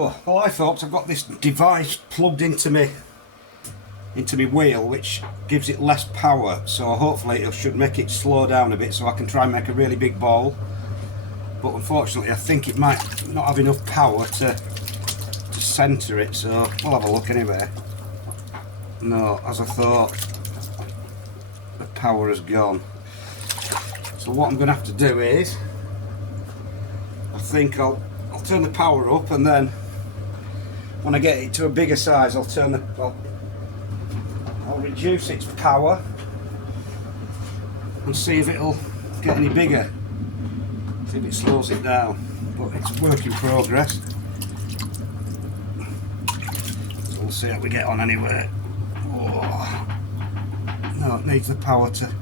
Well, hi folks, I've got this device plugged into my wheel which gives it less power, so hopefully it should make it slow down a bit so I can try and make a really big ball. But unfortunately I think it might not have enough power to centre it, so we'll have a look anyway. No, as I thought, the power has gone. So what I'm going to have to do is, I think I'll turn the power up, and then when I get it to a bigger size I'll reduce its power and see if it'll get any bigger, see if it slows it down. But it's a work in progress, so we'll see how we get on anyway. Oh. No, it needs the power to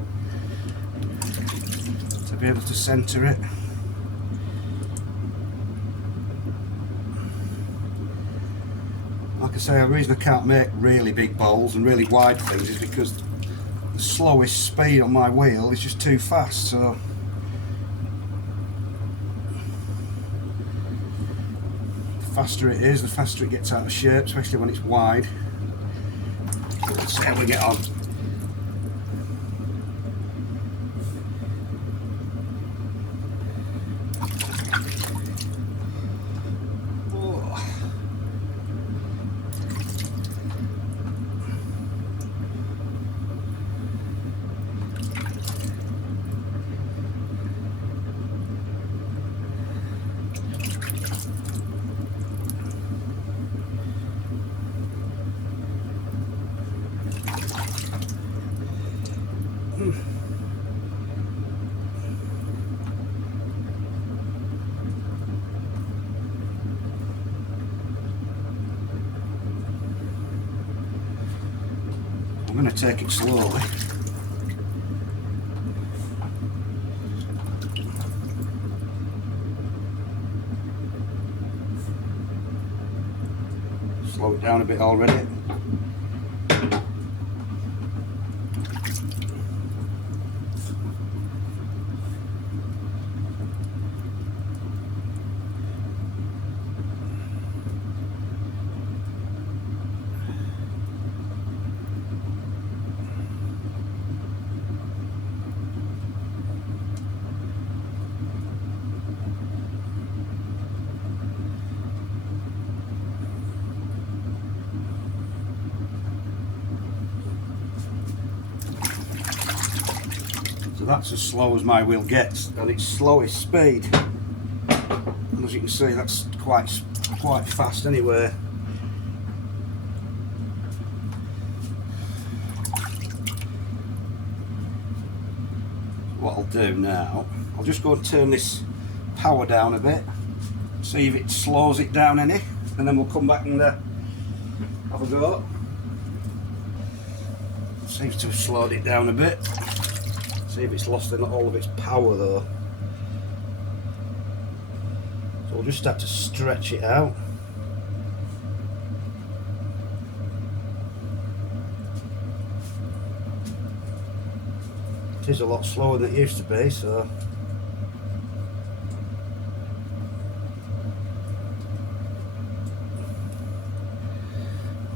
be able to centre it. Like I say, the reason I can't make really big bowls and really wide things is because the slowest speed on my wheel is just too fast, so the faster it is, the faster it gets out of shape, especially when it's wide. Let's see how we get on. I'm going to take it slowly. Slow it down a bit already. So that's as slow as my wheel gets at its slowest speed, and as you can see that's quite fast anyway. What I'll do now, I'll just go and turn this power down a bit, see if it slows it down any, and then we'll come back and have a go. Seems to have slowed it down a bit. See if it's lost all of its power though. So we'll just have to stretch it out. It is a lot slower than it used to be, so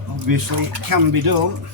obviously it can be done.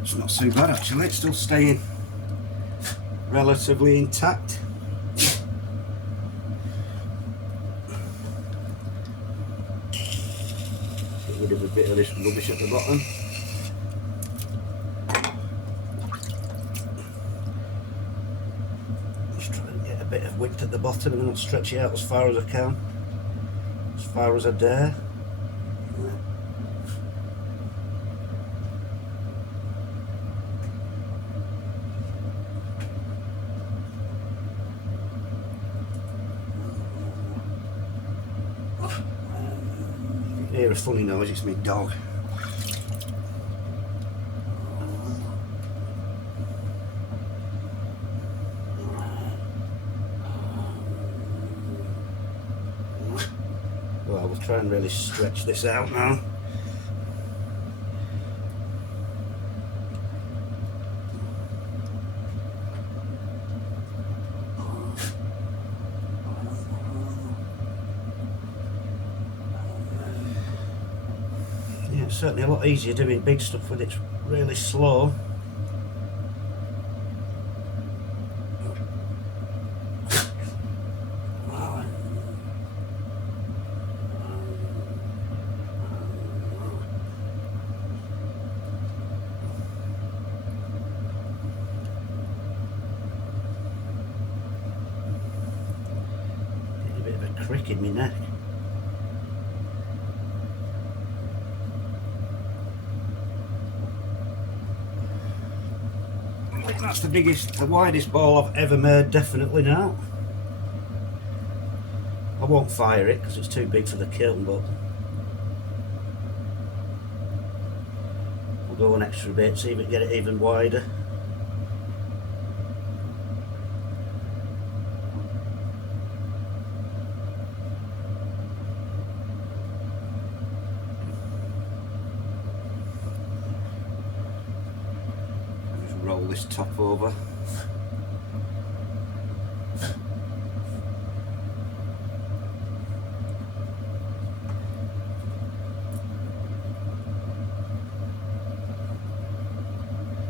It's not too bad actually, it's still staying relatively intact. Get rid of a bit of this rubbish at the bottom. Just try and get a bit of width at the bottom, and then I'll stretch it out as far as I can, as far as I dare. You hear a funny noise, it's my dog. Well, we'll try and really stretch this out now. Yeah, it's certainly a lot easier doing big stuff when it's really slow. Crick in my neck. I think that's the widest ball I've ever made, definitely now. I won't fire it because it's too big for the kiln, but we'll go an extra bit, see if we can get it even wider. Roll this top over.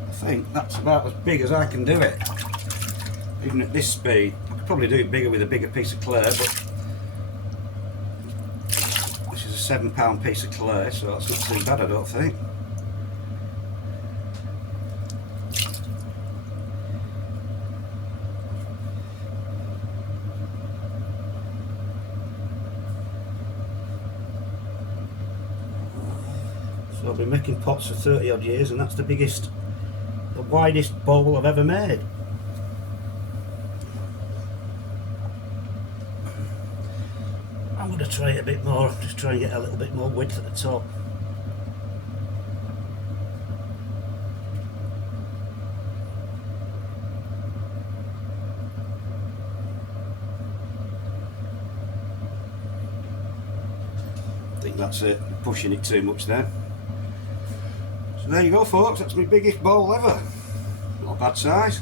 I think that's about as big as I can do it, even at this speed. I could probably do it bigger with a bigger piece of clay, but this is a £7 piece of clay, so that's not too bad, I don't think. So I've been making pots for 30 odd years, and that's the widest bowl I've ever made. I'm going to try it a bit more, just try and get a little bit more width at the top. I think that's it, I'm pushing it too much there. So there you go folks, that's my biggest bowl ever. Not a bad size.